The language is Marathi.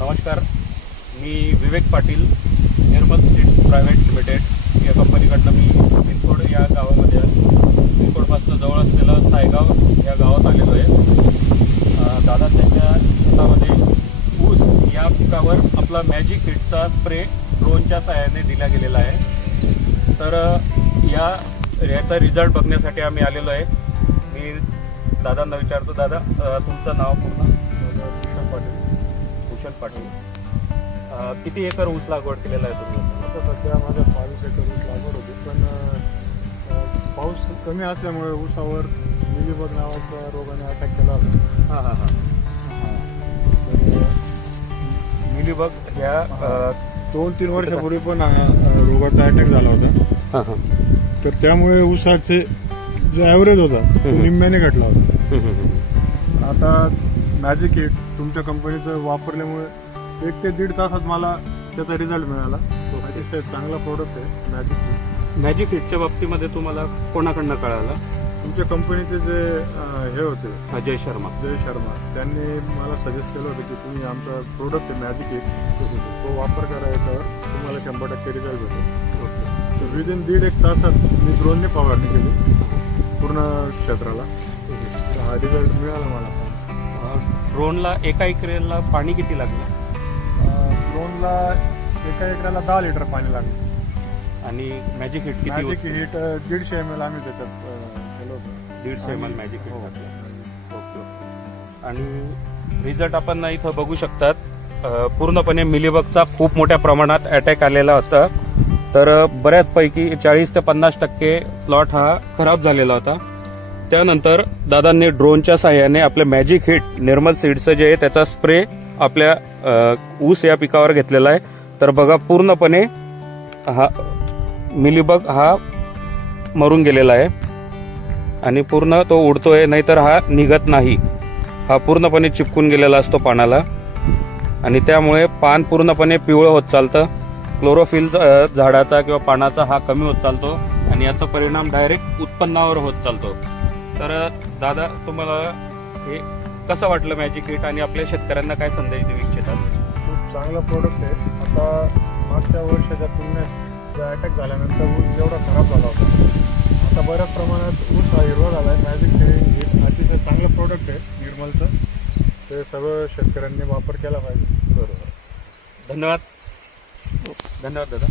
नमस्कार, मी विवेक पाटील, निर्मल सीड्स प्रायव्हेट लिमिटेड या कंपनीकडनं मी पिंपोड या गावामध्ये पिंपोडपासून जवळ असलेलं सायगाव या गावात आलेलो आहे. दादा त्यांच्या शेतामध्ये ऊस या पिकावर आपला मॅजिक हिटचा स्प्रे ड्रोनच्या सहाय्याने दिला गेलेला आहे. तर याचा रिझल्ट बघण्यासाठी आम्ही आलेलो आहे. मी दादांना विचारतो, दादा तुमचं नाव पूर्ण? भूषण पाटील. किती एकर ऊस लागवड केलेला आहे तुम्ही? आता सध्या माझ्या 22 एकर ऊस लागवड होती, पण पाऊस कमी असल्यामुळे ऊसावर मिलीबग नावाचा रोगाने अटॅक केला होता. हां हां हां. मिलीबग ह्या 2-3 वर्षापूर्वी पण रोगाचा अटॅक झाला होता. हां हां. तर त्यामुळे ऊसाचे जो ॲव्हरेज होता तो निम्म्याने घटला होता. आता मॅजिक हिट तुमच्या कंपनीचं वापरल्यामुळे 1 ते 1.5 तासात मला त्याचा रिझल्ट मिळाला. तो अतिशय चांगला प्रोडक्ट आहे मॅजिक हिट. मॅजिक हिटच्या बाबतीमध्ये तुम्हाला कोणाकडनं कळालं? तुमच्या कंपनीचे जे हे होते अजय शर्मा. त्यांनी मला सजेस्ट केलं होतं की तुम्ही आमचा प्रोडक्ट आहे मॅजिक हिट, तो वापर करा, याच्यावर तुम्हाला 100% रिझल्ट भेटेल. तर विदिन 1.5 तासात मी ड्रोनने फवारणी केली पूर्ण क्षेत्राला. हा रिझल्ट मिळाला मला. ड्रोनला एका एकराला पाणी किती लागलं? ड्रोनला एका एकराला 10 लिटर पाणी लागलं. आणि मॅजिक हिट किती? मॅजिक हिट 150 ml आम्ही त्याच्यात केलं होतं. 150 ml मॅजिक हिट हो. टाकलं. ओके. आणि रिझल्ट आपण इथं बघू शकतात. पूर्णपणे मिलीबगचा खूप मोठ्या प्रमाणात अटॅक आलेला होता. तर बऱ्याचपैकी 40 ते 50% प्लॉट हा खराब झालेला होता. त्यानंतर दादांनी ड्रोनच्या साहाय्याने आपले मॅजिक हिट निर्मल सीड्सचं जे आहे त्याचा स्प्रे आपल्या ऊस या पिकावर घेतलेला आहे. तर बघा, पूर्णपणे हा मिलीबग हा मरून गेलेला आहे आणि पूर्ण तो उडतोय, नाहीतर हा निघत नाही. हा पूर्णपणे चिपकून गेलेला असतो पानाला आणि त्यामुळे पान पूर्णपणे पिवळं होत चालतं. क्लोरोफिल झाडाचा किंवा पानाचा हा कमी होत चालतो आणि याचा परिणाम डायरेक्ट उत्पन्नावर होत चालतो. तर दादा, तुम्हाला हे कसं वाटलं मॅजिक हिट आणि आपल्या शेतकऱ्यांना काय संदेश देऊ इच्छितात? खूप चांगला प्रोडक्ट आहे. आता मागच्या वर्षाच्या तुलनेत अटॅक झाल्यानंतर ऊस जेवढा खराब झाला होता, आता बऱ्याच प्रमाणात ऊस हा हिरवा झाला आहे. मॅजिक हिट अतिशय चांगलं प्रोडक्ट आहे निर्मलचं. ते सर्व शेतकऱ्यांनी वापर केला पाहिजे. बरोबर. धन्यवाद दादा.